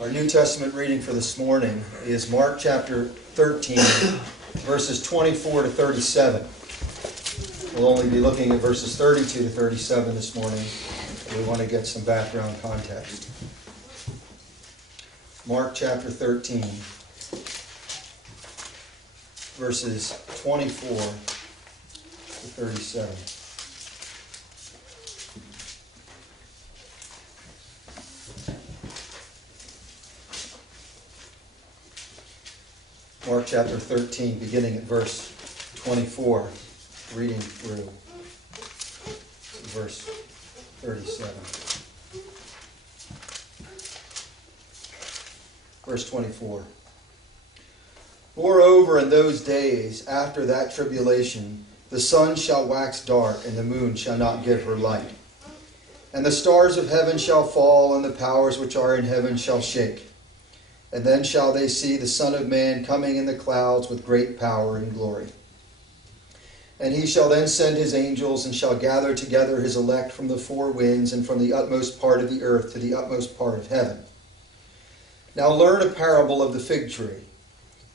Our New Testament reading for this morning is Mark chapter 13, verses 24 to 37. We'll only be looking at verses 32 to 37 this morning. We want to get some background context. Mark chapter 13, verses 24 to 37. Mark chapter 13, beginning at verse 24, reading through verse 37. Verse 24. Moreover, in those days, after that tribulation, the sun shall wax dark, and the moon shall not give her light. And the stars of heaven shall fall, and the powers which are in heaven shall shake. And then shall they see the Son of Man coming in the clouds with great power and glory. And he shall then send his angels, and shall gather together his elect from the four winds, and from the utmost part of the earth to the utmost part of heaven. Now learn a parable of the fig tree.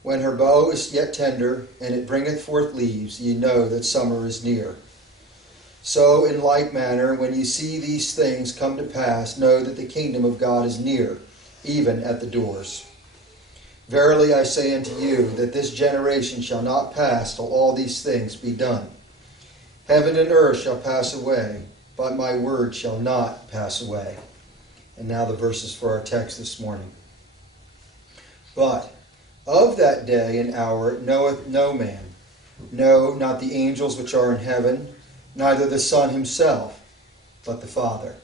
When her bough is yet tender, and it bringeth forth leaves, ye know that summer is near. So in like manner, when ye see these things come to pass, know that the kingdom of God is near, even at the doors. Verily I say unto you, that this generation shall not pass till all these things be done. Heaven and earth shall pass away, but my word shall not pass away. And now the verses for our text this morning. But of that day and hour knoweth no man, no, not the angels which are in heaven, neither the Son himself, but the Father.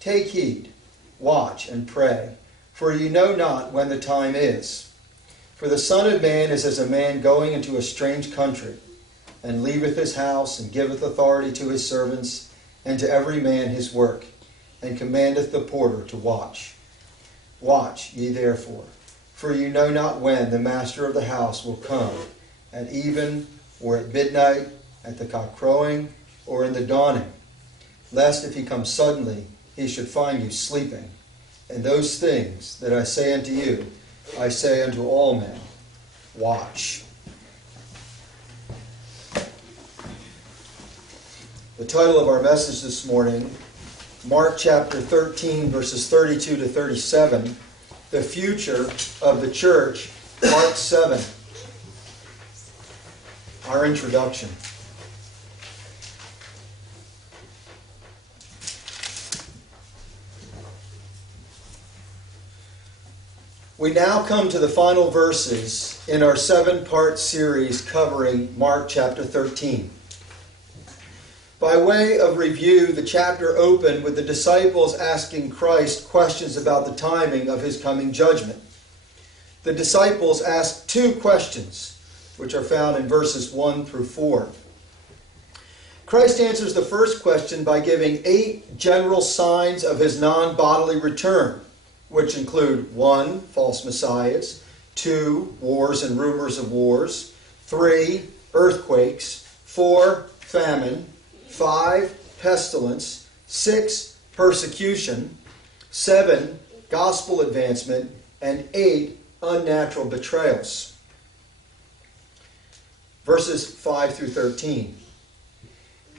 Take heed, watch and pray, for ye know not when the time is. For the Son of Man is as a man going into a strange country, and leaveth his house, and giveth authority to his servants, and to every man his work, and commandeth the porter to watch. Watch ye therefore, for ye know not when the master of the house will come, at even, or at midnight, at the cock crowing, or in the dawning, lest if he come suddenly, he should find you sleeping. And those things that I say unto you, I say unto all men, watch. The title of our message this morning, Mark chapter 13, verses 32 to 37, The Future of the Church, Part 7. Our introduction. We now come to the final verses in our 7-part series covering Mark chapter 13. By way of review, the chapter opened with the disciples asking Christ questions about the timing of his coming judgment. The disciples asked 2 questions, which are found in verses 1 through 4. Christ answers the first question by giving 8 general signs of his non-bodily return, which include 1, false messiahs, 2, wars and rumors of wars, 3, earthquakes, 4, famine, 5, pestilence, 6, persecution, 7, gospel advancement, and 8, unnatural betrayals. Verses 5 through 13.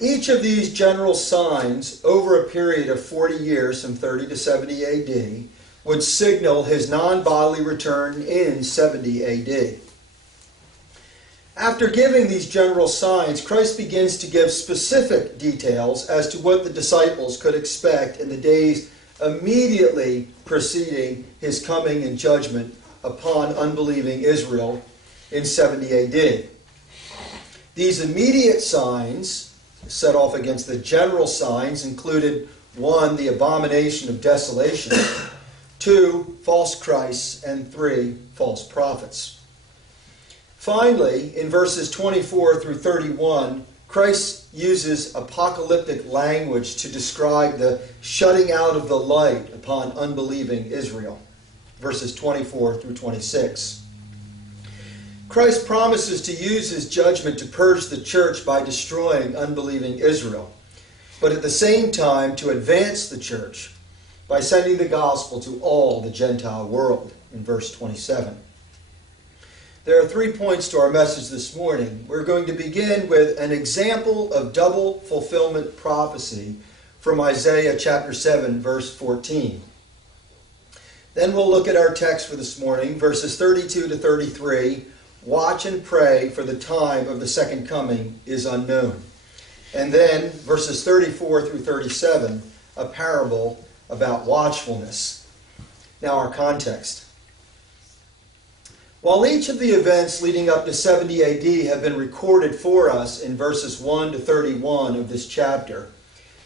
Each of these general signs over a period of 40 years, from 30 to 70 AD, would signal his non-bodily return in 70 AD. After giving these general signs, Christ begins to give specific details as to what the disciples could expect in the days immediately preceding his coming and judgment upon unbelieving Israel in 70 AD. These immediate signs, set off against the general signs, included 1, the abomination of desolation, 2, false Christs, and 3, false prophets. Finally, in verses 24 through 31, Christ uses apocalyptic language to describe the shutting out of the light upon unbelieving Israel. Verses 24 through 26. Christ promises to use his judgment to purge the church by destroying unbelieving Israel, but at the same time to advance the church by sending the gospel to all the Gentile world, in verse 27. There are 3 points to our message this morning. We're going to begin with an example of double fulfillment prophecy from Isaiah chapter 7, verse 14. Then we'll look at our text for this morning, verses 32 to 33. Watch and pray, for the time of the second coming is unknown. And then verses 34 through 37, a parable about watchfulness. Now our context. While each of the events leading up to 70 AD have been recorded for us in verses 1 to 31 of this chapter,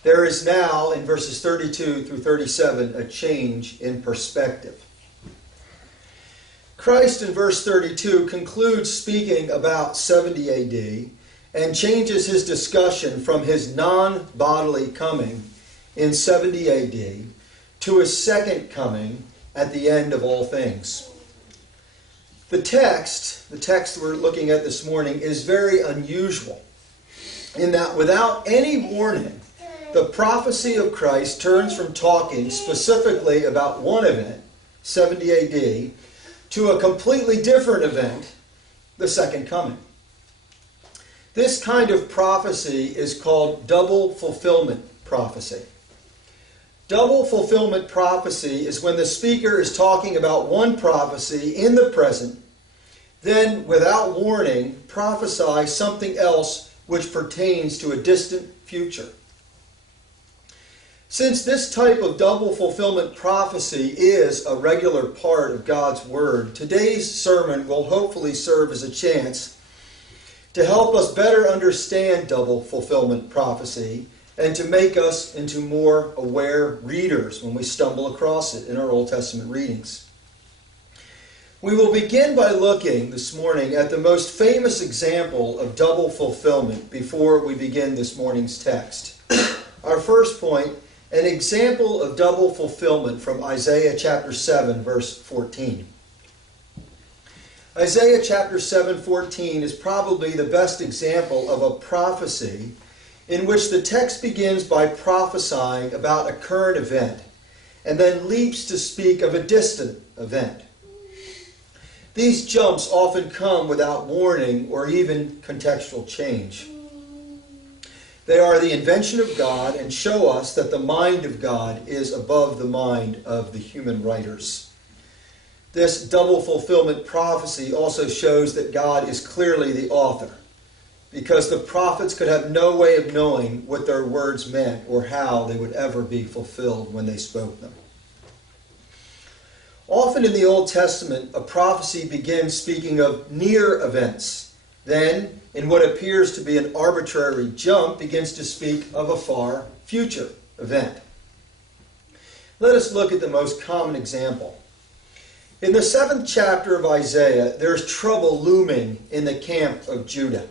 there is now, in verses 32 through 37, a change in perspective. Christ, in verse 32, concludes speaking about 70 AD and changes his discussion from his non-bodily coming in 70 AD to his second coming at the end of all things. The text we're looking at this morning, is very unusual in that without any warning, the prophecy of Christ turns from talking specifically about one event, 70 AD, to a completely different event, the second coming. This kind of prophecy is called double fulfillment prophecy. Double fulfillment prophecy is when the speaker is talking about one prophecy in the present, then, without warning, prophesy something else which pertains to a distant future. Since this type of double fulfillment prophecy is a regular part of God's Word, today's sermon will hopefully serve as a chance to help us better understand double fulfillment prophecy and to make us into more aware readers when we stumble across it in our Old Testament readings. We will begin by looking this morning at the most famous example of double fulfillment before we begin this morning's text. Our first point, an example of double fulfillment from Isaiah chapter 7, verse 14. Isaiah chapter 7:14 is probably the best example of a prophecy in which the text begins by prophesying about a current event and then leaps to speak of a distant event. These jumps often come without warning or even contextual change. They are the invention of God and show us that the mind of God is above the mind of the human writers. This double fulfillment prophecy also shows that God is clearly the author, because the prophets could have no way of knowing what their words meant or how they would ever be fulfilled when they spoke them. Often in the Old Testament, a prophecy begins speaking of near events. Then, in what appears to be an arbitrary jump, begins to speak of a far future event. Let us look at the most common example. In the 7th chapter of Isaiah, there's trouble looming in the camp of Judah.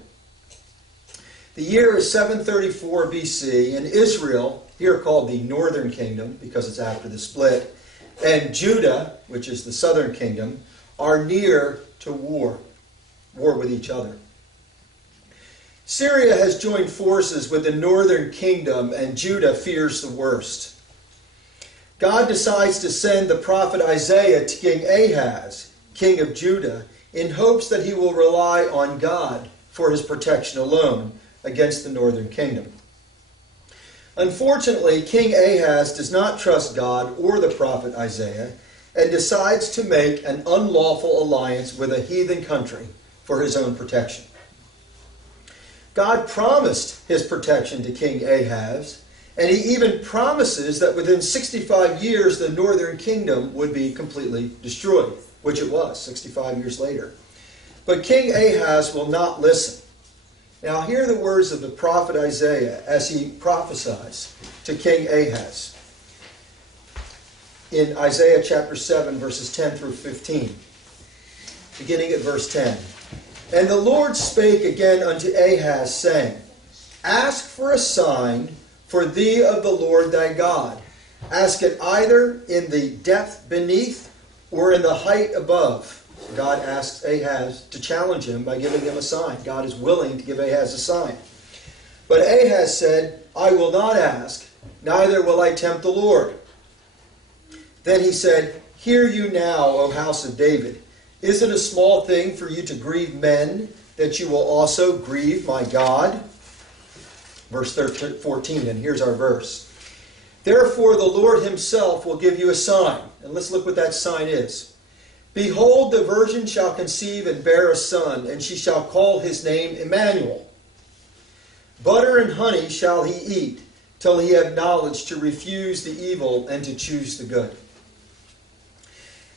The year is 734 BC, and Israel, here called the northern kingdom because it's after the split, and Judah, which is the southern kingdom, are near to war with each other. Syria has joined forces with the northern kingdom, and Judah fears the worst. God decides to send the prophet Isaiah to King Ahaz, king of Judah, in hopes that he will rely on God for his protection alone against the northern kingdom. Unfortunately, King Ahaz does not trust God or the prophet Isaiah and decides to make an unlawful alliance with a heathen country for his own protection. God promised his protection to King Ahaz, and he even promises that within 65 years the northern kingdom would be completely destroyed, which it was 65 years later. But King Ahaz will not listen. Now hear the words of the prophet Isaiah as he prophesies to King Ahaz in Isaiah chapter 7, verses 10 through 15, beginning at verse 10. And the Lord spake again unto Ahaz, saying, Ask for a sign for thee of the Lord thy God. Ask it either in the depth beneath or in the height above. God asks Ahaz to challenge him by giving him a sign. God is willing to give Ahaz a sign. But Ahaz said, I will not ask, neither will I tempt the Lord. Then he said, Hear you now, O house of David. Is it a small thing for you to grieve men, that you will also grieve my God? Verse 14, and here's our verse. Therefore the Lord himself will give you a sign. And let's look what that sign is. Behold, the virgin shall conceive and bear a son, and she shall call his name Emmanuel. Butter and honey shall he eat, till he have knowledge to refuse the evil and to choose the good.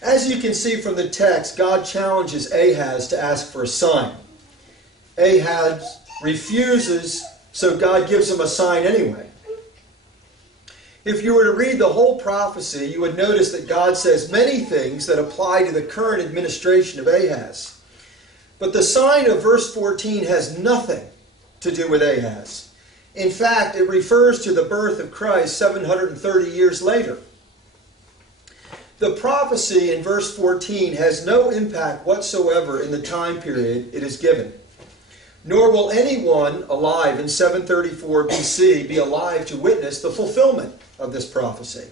As you can see from the text, God challenges Ahaz to ask for a sign. Ahaz refuses, so God gives him a sign anyway. If you were to read the whole prophecy, you would notice that God says many things that apply to the current administration of Ahaz. But the sign of verse 14 has nothing to do with Ahaz. In fact, it refers to the birth of Christ 730 years later. The prophecy in verse 14 has no impact whatsoever in the time period it is given. Nor will anyone alive in 734 BC be alive to witness the fulfillment of this prophecy.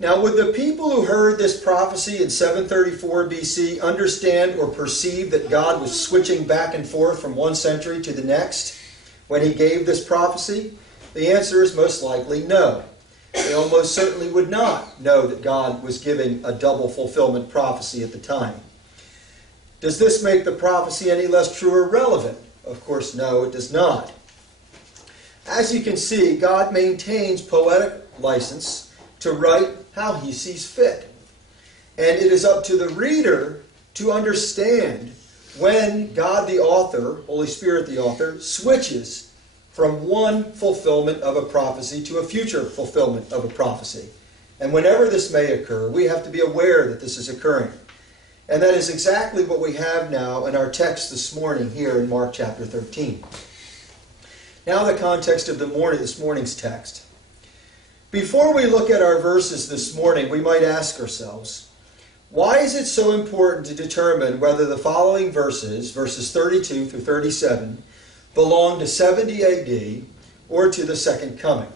Now, would the people who heard this prophecy in 734 BC understand or perceive that God was switching back and forth from one century to the next when he gave this prophecy? The answer is most likely no. They almost certainly would not know that God was giving a double fulfillment prophecy at the time. Does this make the prophecy any less true or relevant? Of course, no, it does not. As you can see, God maintains poetic license to write how he sees fit. And it is up to the reader to understand when God the author, Holy Spirit the author, switches from one fulfillment of a prophecy to a future fulfillment of a prophecy. And whenever this may occur, we have to be aware that this is occurring. And that is exactly what we have now in our text this morning here in Mark chapter 13. Now the context of this morning's text. Before we look at our verses this morning, we might ask ourselves, why is it so important to determine whether the following verses, verses 32 through 37, belong to 70 AD or to the second coming?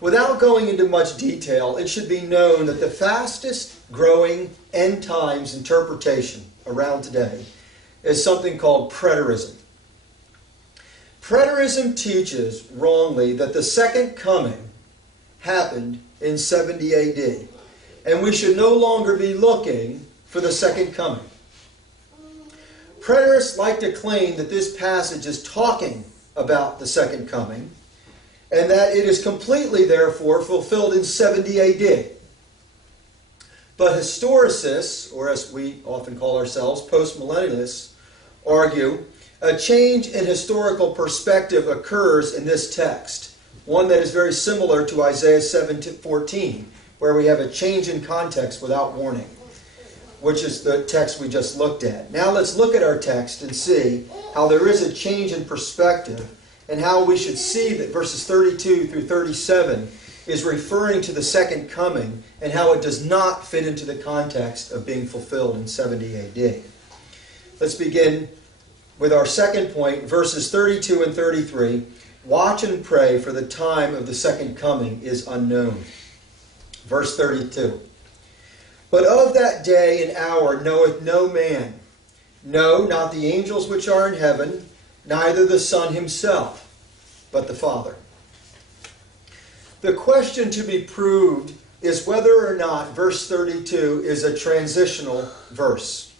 Without going into much detail, it should be known that the fastest growing end times interpretation around today is something called preterism. Preterism teaches wrongly that the second coming happened in 70 AD, and we should no longer be looking for the second coming. Preterists like to claim that this passage is talking about the second coming, and that it is completely, therefore, fulfilled in 70 AD. But historicists, or as we often call ourselves, postmillennialists, argue a change in historical perspective occurs in this text, one that is very similar to Isaiah 7:14, where we have a change in context without warning, which is the text we just looked at. Now let's look at our text and see how there is a change in perspective and how we should see that verses 32 through 37 is referring to the second coming and how it does not fit into the context of being fulfilled in 70 AD. Let's begin with our second point, verses 32 and 33. Watch and pray, for the time of the second coming is unknown. Verse 32. But of that day and hour knoweth no man, no, not the angels which are in heaven, neither the Son himself, but the Father. The question to be proved is whether or not verse 32 is a transitional verse.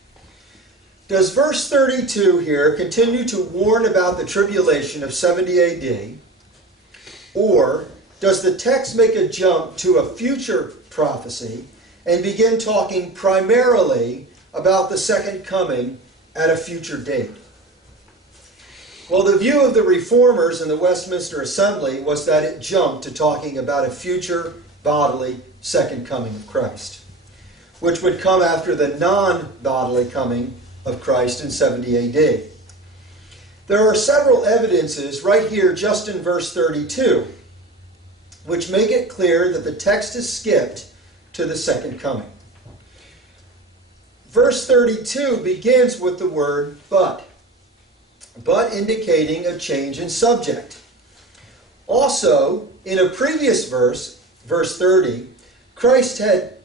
Does verse 32 here continue to warn about the tribulation of 70 AD, or does the text make a jump to a future prophecy and begin talking primarily about the second coming at a future date? Well, the view of the Reformers in the Westminster Assembly was that it jumped to talking about a future bodily second coming of Christ, which would come after the non-bodily coming of Christ in 70 AD. There are several evidences right here just in verse 32 which make it clear that the text is skipped to the second coming. Verse 32 begins with the word but indicating a change in subject. Also, in a previous verse, verse 30, Christ had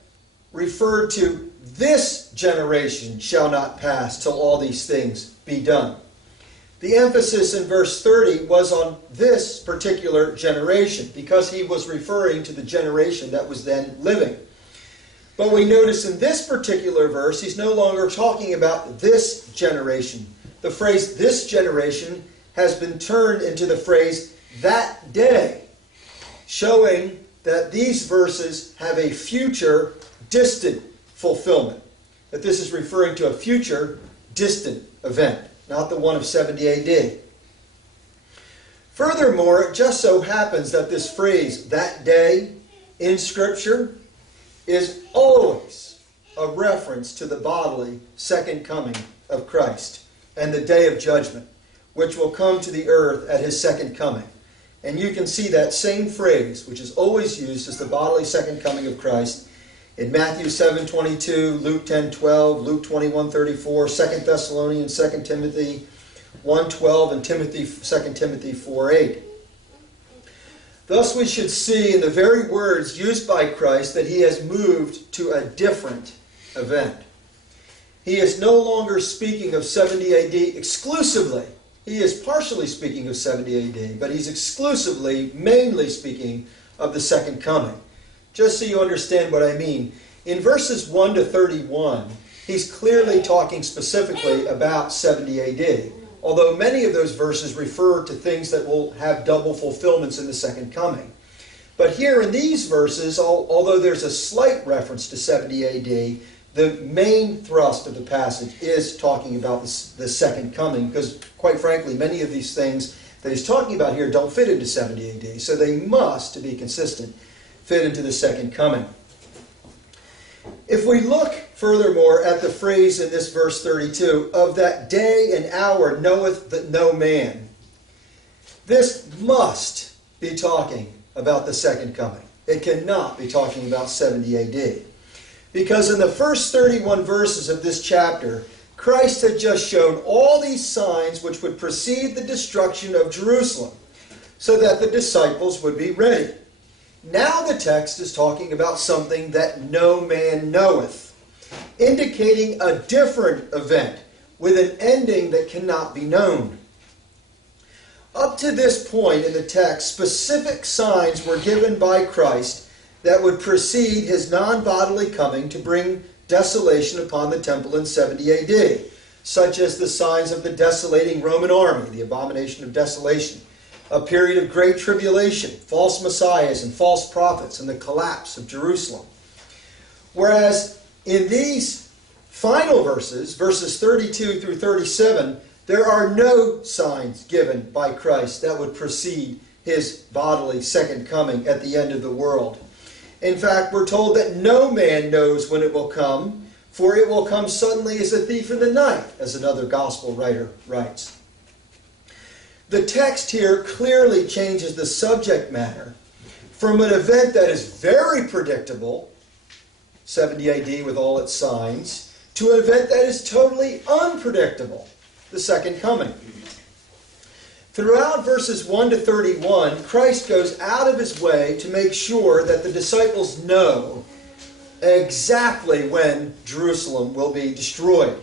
referred to this generation shall not pass till all these things be done. The emphasis in verse 30 was on this particular generation because he was referring to the generation that was then living. But we notice in this particular verse, he's no longer talking about this generation. The phrase this generation has been turned into the phrase that day, showing that these verses have a future distant fulfillment. That this is referring to a future distant event, not the one of 70 AD. Furthermore, it just so happens that this phrase, that day, in Scripture, is always a reference to the bodily second coming of Christ and the day of judgment, which will come to the earth at his second coming. And you can see that same phrase, which is always used as the bodily second coming of Christ, in Matthew 7:22, Luke 10:12, Luke 21:34, 2 Thessalonians, 2 Timothy 1:12, and 2 Timothy 4:8. Thus we should see in the very words used by Christ that he has moved to a different event. He is no longer speaking of 70 AD exclusively. He is partially speaking of 70 AD, but he's exclusively, mainly speaking of the second coming. Just so you understand what I mean, in verses 1 to 31, he's clearly talking specifically about 70 AD. Although many of those verses refer to things that will have double fulfillments in the second coming. But here in these verses, although there's a slight reference to 70 AD, the main thrust of the passage is talking about the second coming, because quite frankly, many of these things that he's talking about here don't fit into 70 AD. So they must, to be consistent, fit into the second coming. If we look furthermore at the phrase in this verse 32, of that day and hour knoweth that no man, this must be talking about the second coming. It cannot be talking about 70 AD. Because in the first 31 verses of this chapter, Christ had just shown all these signs which would precede the destruction of Jerusalem, so that the disciples would be ready. Now the text is talking about something that no man knoweth, indicating a different event with an ending that cannot be known. Up to this point in the text, specific signs were given by Christ that would precede his non-bodily coming to bring desolation upon the temple in 70 AD, such as the signs of the desolating Roman army, the abomination of desolation, a period of great tribulation, false messiahs and false prophets, and the collapse of Jerusalem. Whereas in these final verses, verses 32 through 37, there are no signs given by Christ that would precede his bodily second coming at the end of the world. In fact, we're told that no man knows when it will come, for it will come suddenly as a thief in the night, as another gospel writer writes. The text here clearly changes the subject matter from an event that is very predictable, 70 AD with all its signs, to an event that is totally unpredictable, the second coming. Throughout verses 1 to 31, Christ goes out of his way to make sure that the disciples know exactly when Jerusalem will be destroyed.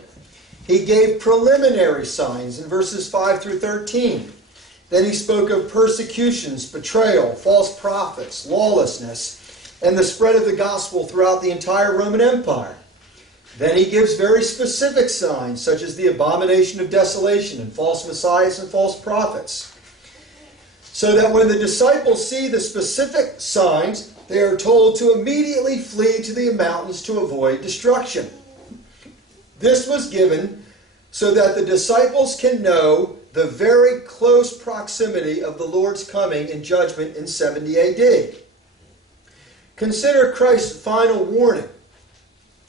He gave preliminary signs in verses 5 through 13. Then he spoke of persecutions, betrayal, false prophets, lawlessness, and the spread of the gospel throughout the entire Roman Empire. Then he gives very specific signs, such as the abomination of desolation and false messiahs and false prophets. So that when the disciples see the specific signs, they are told to immediately flee to the mountains to avoid destruction. This was given so that the disciples can know the very close proximity of the Lord's coming and judgment in 70 AD. Consider Christ's final warning.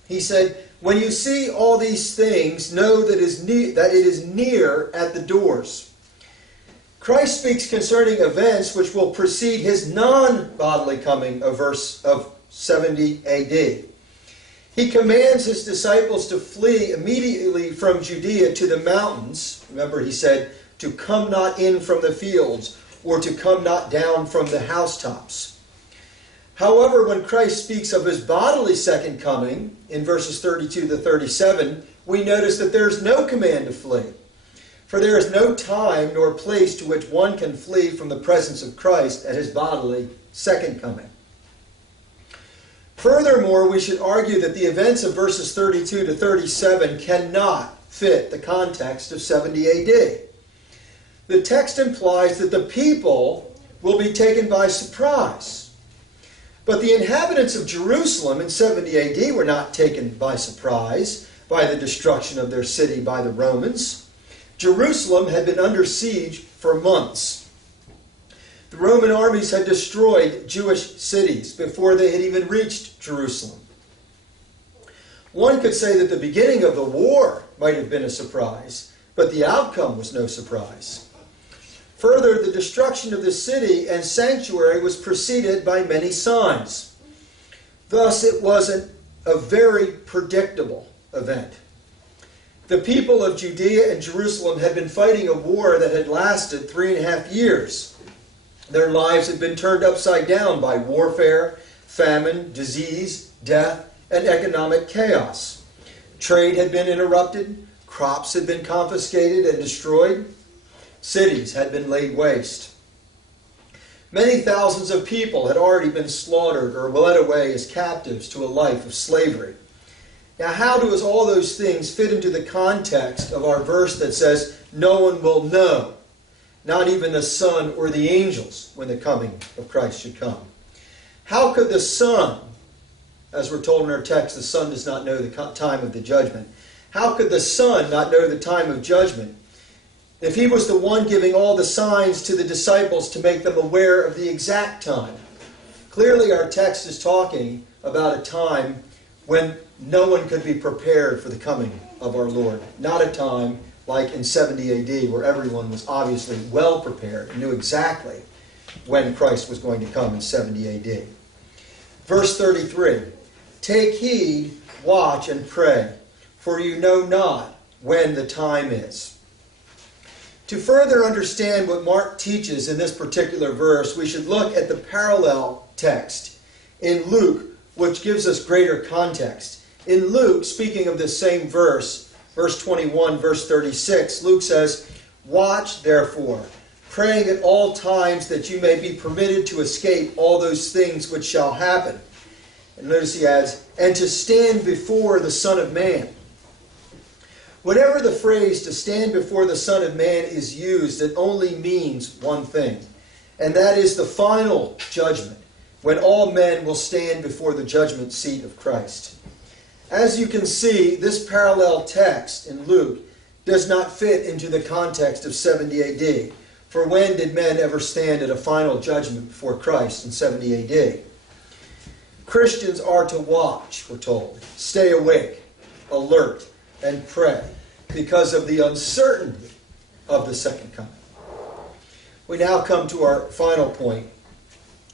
He said, when you see all these things, know that it is near at the doors. Christ speaks concerning events which will precede his non-bodily coming of 70 AD. He commands his disciples to flee immediately from Judea to the mountains. Remember, he said, to come not in from the fields, or to come not down from the housetops. However, when Christ speaks of his bodily second coming, in verses 32 to 37, we notice that there is no command to flee. For there is no time nor place to which one can flee from the presence of Christ at his bodily second coming. Furthermore, we should argue that the events of verses 32 to 37 cannot fit the context of 70 AD. The text implies that the people will be taken by surprise. But the inhabitants of Jerusalem in 70 AD were not taken by surprise by the destruction of their city by the Romans. Jerusalem had been under siege for months. The Roman armies had destroyed Jewish cities before they had even reached Jerusalem. One could say that the beginning of the war might have been a surprise, but the outcome was no surprise. Further, the destruction of the city and sanctuary was preceded by many signs. Thus, it wasn't a very predictable event. The people of Judea and Jerusalem had been fighting a war that had lasted 3.5 years. Their lives had been turned upside down by warfare, famine, disease, death, and economic chaos. Trade had been interrupted, crops had been confiscated and destroyed, cities had been laid waste. Many thousands of people had already been slaughtered or led away as captives to a life of slavery. Now, how does all those things fit into the context of our verse that says, no one will know, not even the Son or the angels, when the coming of Christ should come? How could the Son, as we're told in our text, the Son does not know the time of the judgment. How could the Son not know the time of judgment if he was the one giving all the signs to the disciples to make them aware of the exact time? Clearly our text is talking about a time when no one could be prepared for the coming of our Lord. Not a time like in 70 AD where everyone was obviously well prepared and knew exactly when Christ was going to come in 70 AD. Verse 33, take heed, watch, and pray, for you know not when the time is. To further understand what Mark teaches in this particular verse, we should look at the parallel text in Luke, which gives us greater context. In Luke, speaking of this same verse, verse 21, verse 36, Luke says, watch therefore, praying at all times that you may be permitted to escape all those things which shall happen. And notice he adds, and to stand before the Son of Man. Whenever the phrase to stand before the Son of Man is used, it only means one thing, and that is the final judgment, when all men will stand before the judgment seat of Christ. As you can see, this parallel text in Luke does not fit into the context of 70 AD. For when did men ever stand at a final judgment before Christ in 70 AD? Christians are to watch, we're told. Stay awake, alert, and pray because of the uncertainty of the second coming. We now come to our final point,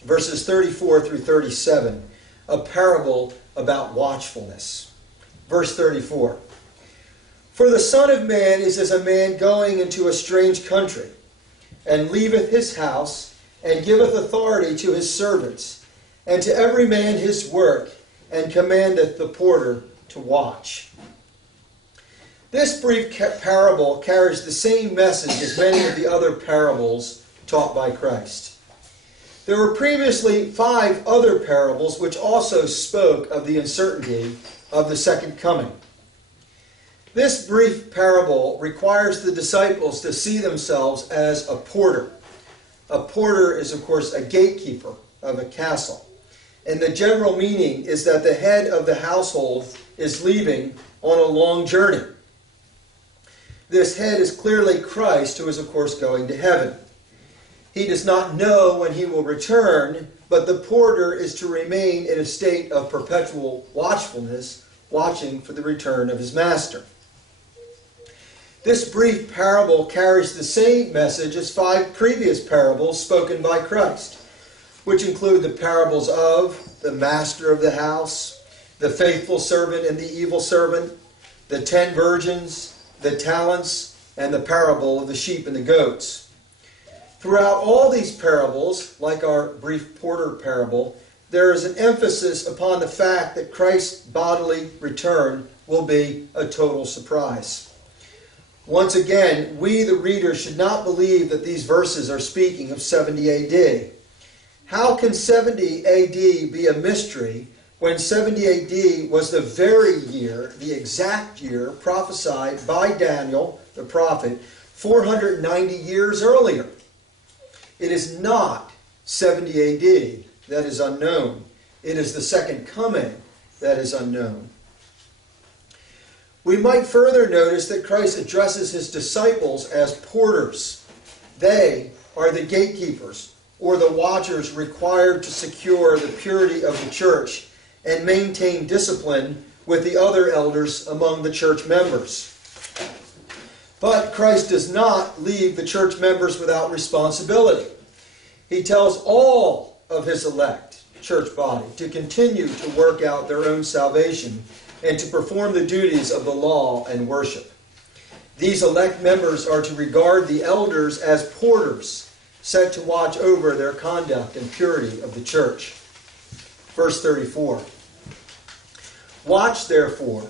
verses 34 through 37, a parable about watchfulness. Verse 34, for the Son of Man is as a man going into a strange country, and leaveth his house, and giveth authority to his servants, and to every man his work, and commandeth the porter to watch. This brief parable carries the same message as many of the other parables taught by Christ. There were previously 5 other parables which also spoke of the uncertainty of the second coming. This brief parable requires the disciples to see themselves as a porter. A porter is, of course, a gatekeeper of a castle. And the general meaning is that the head of the household is leaving on a long journey. This head is clearly Christ, who is, of course, going to heaven. He does not know when he will return, but the porter is to remain in a state of perpetual watchfulness, watching for the return of his master. This brief parable carries the same message as 5 previous parables spoken by Christ, which include the parables of the master of the house, the faithful servant and the evil servant, the 10 virgins, the talents, and the parable of the sheep and the goats. Throughout all these parables, like our brief porter parable, there is an emphasis upon the fact that Christ's bodily return will be a total surprise. Once again, we, the reader, should not believe that these verses are speaking of 70 AD. How can 70 AD be a mystery when 70 AD was the very year, the exact year, prophesied by Daniel, the prophet, 490 years earlier? It is not 70 AD that is unknown. It is the second coming that is unknown. We might further notice that Christ addresses his disciples as porters. They are the gatekeepers, or the watchers required to secure the purity of the church and maintain discipline with the other elders among the church members. But Christ does not leave the church members without responsibility. He tells all of his elect church body to continue to work out their own salvation and to perform the duties of the law and worship. These elect members are to regard the elders as porters, set to watch over their conduct and purity of the church. Verse 34. Watch therefore,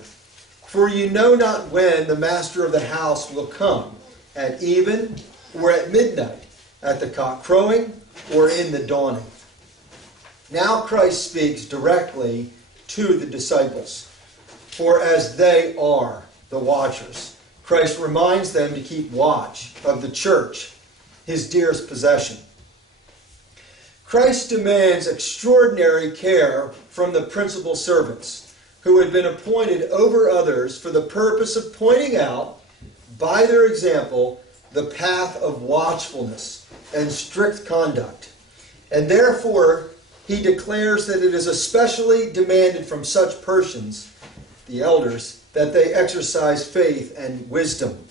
for you know not when the master of the house will come, at even or at midnight, at the cock crowing or in the dawning. Now Christ speaks directly to the disciples. For as they are the watchers, Christ reminds them to keep watch of the church, his dearest possession. Christ demands extraordinary care from the principal servants who had been appointed over others for the purpose of pointing out, by their example, the path of watchfulness and strict conduct. And therefore, he declares that it is especially demanded from such persons, the elders, that they exercise faith and wisdom.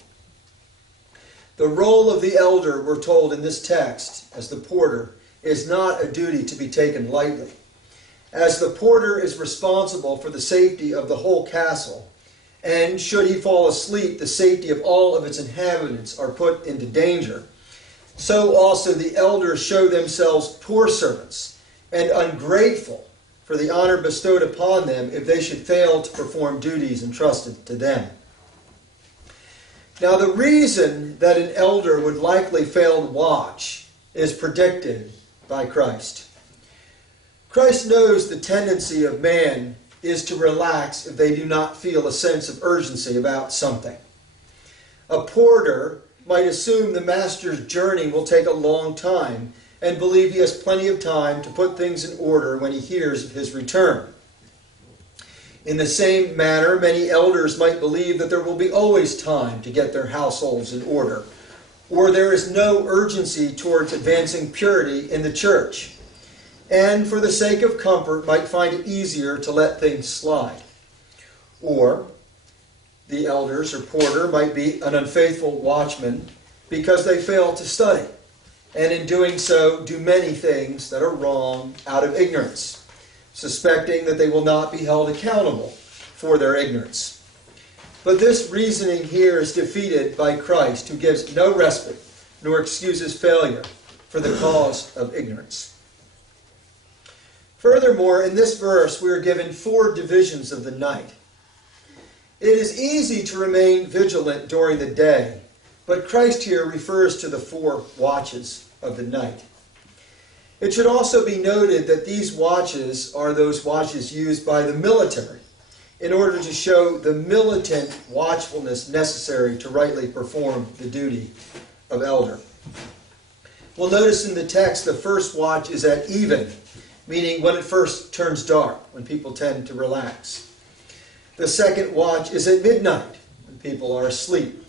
The role of the elder, we're told in this text, as the porter, is not a duty to be taken lightly. As the porter is responsible for the safety of the whole castle, and should he fall asleep, the safety of all of its inhabitants are put into danger, so also the elders show themselves poor servants and ungrateful for the honor bestowed upon them if they should fail to perform duties entrusted to them. Now, the reason that an elder would likely fail to watch is predicted by Christ. Christ knows the tendency of man is to relax if they do not feel a sense of urgency about something. A porter might assume the master's journey will take a long time and believe he has plenty of time to put things in order when he hears of his return. In the same manner, many elders might believe that there will be always time to get their households in order, or there is no urgency towards advancing purity in the church, and for the sake of comfort might find it easier to let things slide. Or the elders or porter might be an unfaithful watchman because they fail to study, and in doing so do many things that are wrong out of ignorance, suspecting that they will not be held accountable for their ignorance. But this reasoning here is defeated by Christ, who gives no respite nor excuses failure for the cause of ignorance. Furthermore, in this verse we are given 4 divisions of the night. It is easy to remain vigilant during the day, but Christ here refers to the 4 watches of the night. It should also be noted that these watches are those watches used by the military in order to show the militant watchfulness necessary to rightly perform the duty of elder. We'll notice in the text the first watch is at even, meaning when it first turns dark, when people tend to relax. The second watch is at midnight, when people are asleep.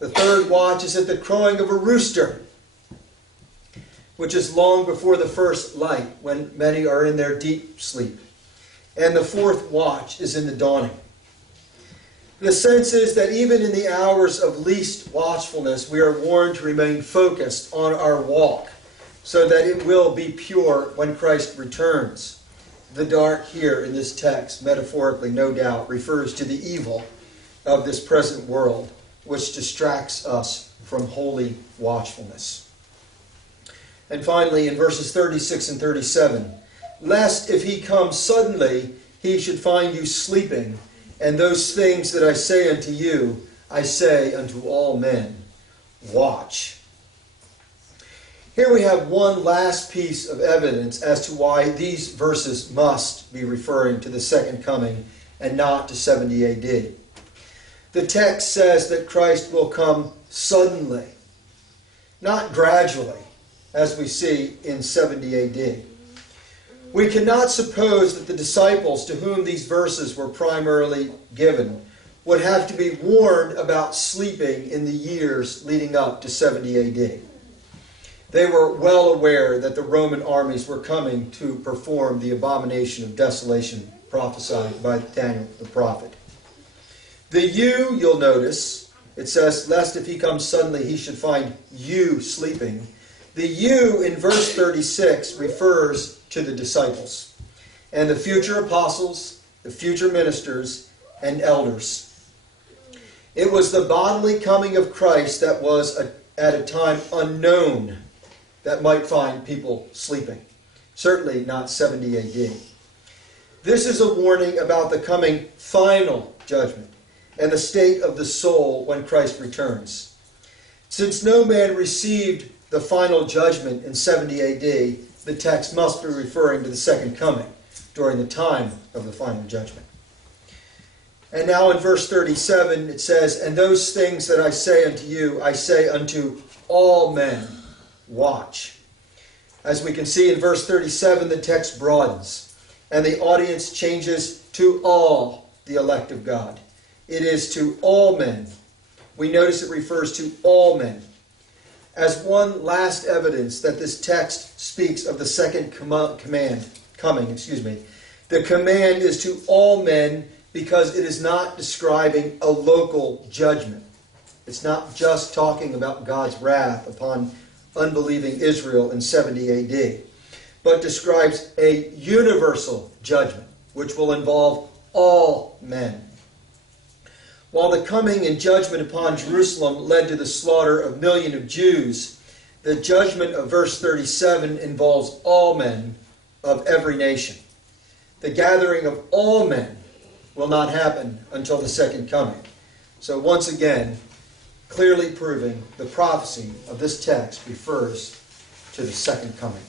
The third watch is at the crowing of a rooster, which is long before the first light, when many are in their deep sleep. And the fourth watch is in the dawning. The sense is that even in the hours of least watchfulness, we are warned to remain focused on our walk, so that it will be pure when Christ returns. The dark here in this text, metaphorically no doubt, refers to the evil of this present world, which distracts us from holy watchfulness. And finally, in verses 36 and 37, lest if he come suddenly, he should find you sleeping. And those things that I say unto you, I say unto all men, watch. Here we have one last piece of evidence as to why these verses must be referring to the second coming and not to 70 AD. The text says that Christ will come suddenly, not gradually, as we see in 70 AD. We cannot suppose that the disciples to whom these verses were primarily given would have to be warned about sleeping in the years leading up to 70 AD. They were well aware that the Roman armies were coming to perform the abomination of desolation prophesied by Daniel the prophet. The you, you'll notice, it says, lest if he comes suddenly he should find you sleeping. The you in verse 36 refers to the disciples and the future apostles, the future ministers, and elders. It was the bodily coming of Christ that was at a time unknown that might find people sleeping. Certainly not 70 AD. This is a warning about the coming final judgment and the state of the soul when Christ returns. Since no man received the final judgment in 70 AD, the text must be referring to the second coming during the time of the final judgment. And now in verse 37 it says, and those things that I say unto you, I say unto all men, watch. As we can see in verse 37, the text broadens, and the audience changes to all the elect of God. It is to all men. We notice it refers to all men. As one last evidence that this text speaks of the second coming. The command is to all men because it is not describing a local judgment. It's not just talking about God's wrath upon unbelieving Israel in 70 AD, but describes a universal judgment which will involve all men. While the coming and judgment upon Jerusalem led to the slaughter of millions of Jews, the judgment of verse 37 involves all men of every nation. The gathering of all men will not happen until the second coming. So once again, clearly proving the prophecy of this text refers to the second coming.